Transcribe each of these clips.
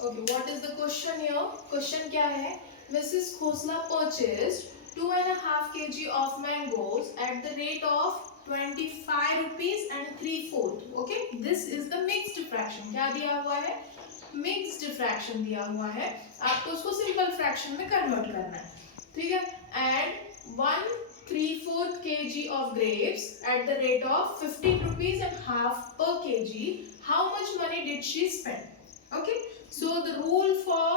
Okay, what is the question here? Question क्या है? Mrs. Khosla purchased 2.5 kg of mangoes at the rate of 25 rupees and 3/4. Okay, this is the mixed fraction. क्या दिया हुआ है? Mixed fraction दिया हुआ है. आपको उसको simple fraction में convert करना है. ठीक है? And 1/3/4 kg of grapes at the rate of 15 rupees and half per kg. How much money did she spend? Okay, so the rule for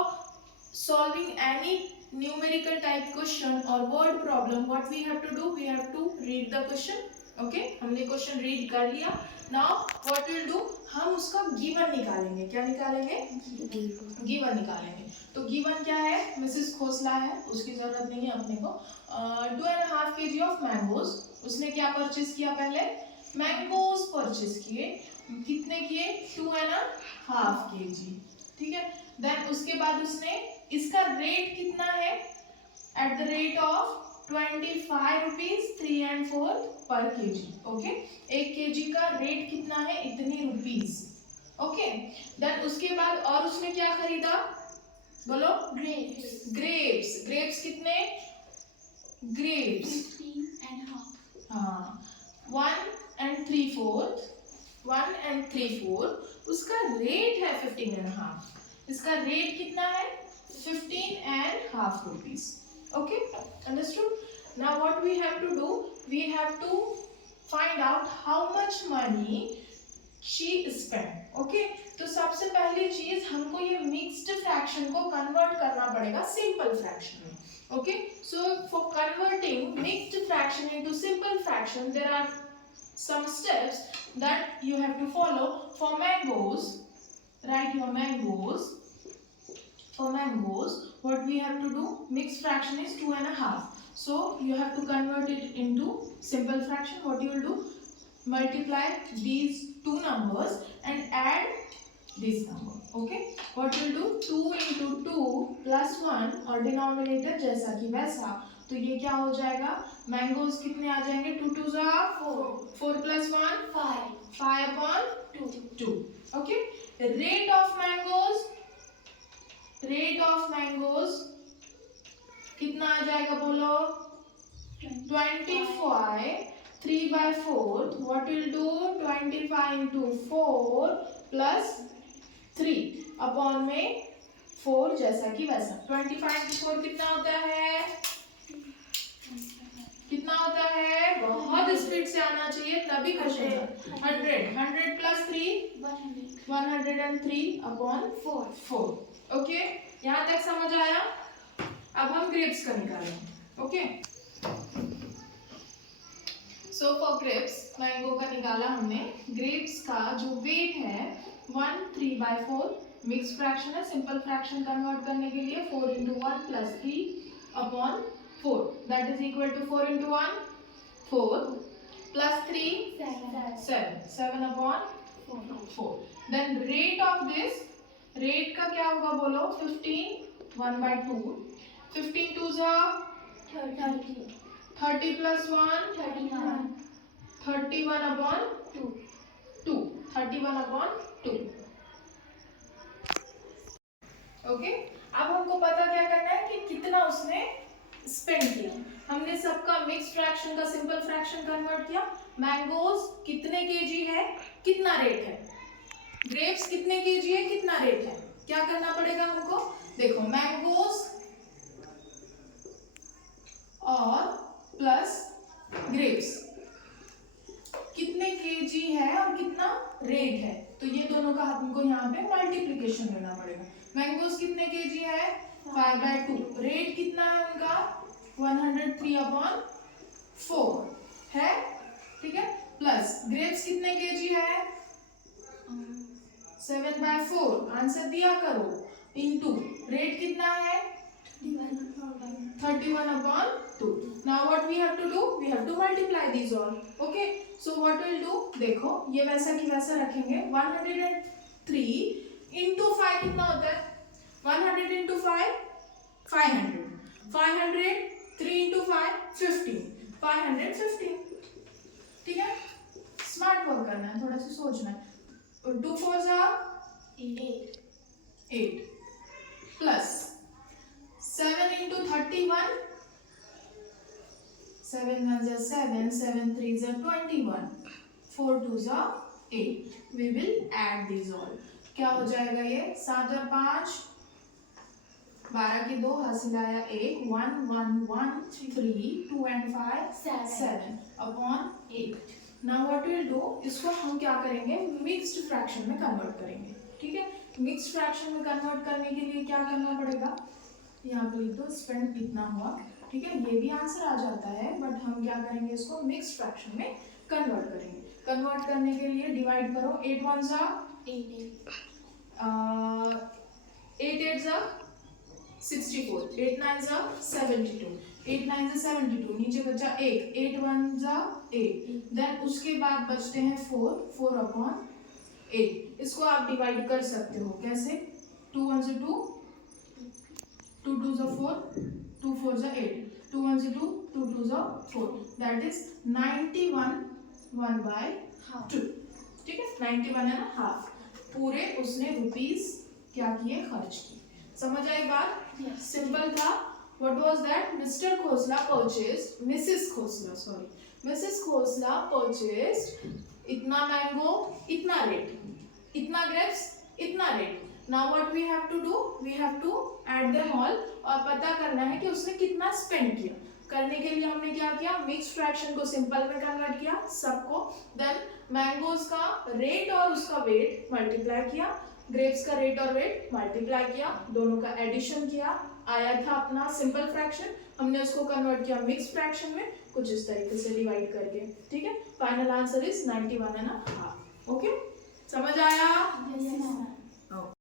solving any numerical type question or word problem, what we have to do, we have to read the question. Okay, हमने question read कर लिया. Now what we'll do, हम उसका given निकालेंगे. क्या निकालेंगे? given निकालेंगे. तो given क्या है? मिसेस खोसला है, उसकी जरूरत नहीं है अपने को. 2.5 kg of mangoes. उसने क्या परचेज किया पहले? मैंगोज परचेज किए. कितने किए? 2.5 kg. ठीक है. देन उसके बाद उसने इसका रेट कितना है? At the rate of 25 rupees 3/4 पर केजी. ओके, 1 kg का रेट कितना है? इतनी रुपीज. ओके, देन उसके बाद और उसने क्या खरीदा? बोलो. ग्रेप्स. ग्रेप्स. ग्रेप्स कितने? ग्रेप्स 3.5. हाँ, 1 3/4. उसका रेट है 15.5. इसका रेट कितना है? 15.5 rupees. Okay, understood? Now what we have to do? We have to find out how much money she spent. Okay, तो सबसे पहली चीज हमको ये मिक्स्ड फ्रैक्शन को कन्वर्ट करना पड़ेगा सिंपल फ्रैक्शन में. Okay, so for converting mixed fraction into simple fraction, there are some steps that you have to follow. For mangoes, write your mangoes. For mangoes, what we have to do? Mixed fraction is 2.5. So you have to convert it into simple fraction. What you will do? Multiply these two numbers and add this number. Okay. What you will do? 2 into 2 plus 1 और denominator जैसा कि वैसा. तो ये क्या हो जाएगा? Mangoes कितने आ जाएंगे? 2 2 4. 4 plus 1 5. 5 upon 2. Okay. The rate of mangoes. Rate of mangoes कितना आ जाएगा? बोलो. 25 3/4. What will do? 25 into 4 plus 3 upon में 4 जैसा कि वैसा. 25 into 4 कितना होता है? कितना होता है? बहुत स्पीड से आना चाहिए तभी क्वेश्चन. 100 plus 3 103 upon 4. ओके, यहाँ तक समझ आया? अब हम ग्रेप्स का निकालेंगे. Okay, so for grapes, mango का निकाला हमने. ग्रेप्स का जो वेट है 1/3/4. मिक्स फ्रैक्शन है, सिंपल फ्रैक्शन कन्वर्ट करने के लिए 4 into 1 plus 3 upon 4. That is equal to 4 into 1 4 plus 3 7 upon 4. Then rate of this, rate का क्या होगा? बोलो. 15 1/2. 15 2 30. 30 plus 1 31. 31 upon 2. 31 upon 2. ओके, अब हमको पता क्या करना है कि कितना उसने स्पेंड किया. हमने सबका मिक्स फ्रैक्शन का सिंपल फ्रैक्शन कन्वर्ट किया. मैंगोज कितने केजी है? कितना रेट है? ग्रेप्स कितने केजी है? कितना रेट है? क्या करना पड़ेगा हमको? देखो, मैंगोज और प्लस ग्रेप्स कितने केजी है और कितना रेट है, तो ये दोनों का हमको यहाँ पे मल्टीप्लिकेशन लेना पड़ेगा. मैंगोज कितने केजी है? 5/2. रेट कितना है उनका? 103/4 है. ठीक है. प्लस ग्रेप्स कितने केजी है? 7/4. आंसर दिया करो. इनटू रेट कितना है? 31/2. Now what we have to do? We have to multiply these all. Okay. So what we'll do? देखो, ये वैसा की वैसा रखेंगे. 103 into 5 कितना होता है? 100 into 5 500. 500 3 into 5 15. 515. ठीक है. स्मार्ट वर्क करना है, थोड़ा सा सोचना है. 2 4 8. Plus 7 into 31, 7 1s are 7, 7 3s are 21, 4 2s are 8. We will add these all. क्या हो जाएगा ये? 7 और 5, 12 की 2, हासिल आया 1, 1 1 1 3, 2 and 5 7 upon 8. Now what we'll do, इसको हम क्या करेंगे, मिक्स्ड फ्रैक्शन में कन्वर्ट करेंगे. ठीक है, मिक्स्ड फ्रैक्शन में कन्वर्ट करने के लिए क्या करना पड़ेगा, यहाँ पे लिख दो स्पेंड कितना हुआ. ठीक है, ये भी आंसर आ जाता है, बट हम क्या करेंगे, इसको मिक्स्ड फ्रैक्शन में कन्वर्ट करेंगे. कन्वर्ट करने के लिए डिवाइड करो. 8 1s are 8 8s are 64, 8 9s are 72, 8 9s are 72, नीचे बचा 1, 8 1s are 8. देन उसके बाद बचते हैं 4, 4 अपॉन 8. इसको आप डिवाइड कर सकते हो कैसे, 2 1s are 2, 2 2s are 4, 2 4s are 8, 2 1s are 2, 2 2s are 4. That is 91 1/2. ठीक है, 91 है ना, हाफ. पूरे उसने रुपीस क्या किए, खर्च किए. समझ आई बात? सिंपल था. What was that? Mr. Khosla purchased, Mrs. Khosla, sorry, Mrs. Khosla purchased इतना मैंगो, इतना रेट, इतना ग्रेप्स, इतना rate. Now what we have to do? We have to add them all और पता करना है कि उसने कितना स्पेंड किया. करने के लिए हमने क्या किया, मिक्स फ्रैक्शन को सिंपल में कन्वर्ट किया सबको. देन मैंगोज का रेट और उसका वेट मल्टीप्लाई किया, ग्रेप्स का रेट और वेट मल्टीप्लाई किया, दोनों का एडिशन किया, आया था अपना सिंपल फ्रैक्शन. हमने उसको कन्वर्ट किया मिक्स फ्रैक्शन में, कुछ इस तरीके से डिवाइड करके. ठीक है, फाइनल आंसर इज 91 1/2. ओके, समझ आया?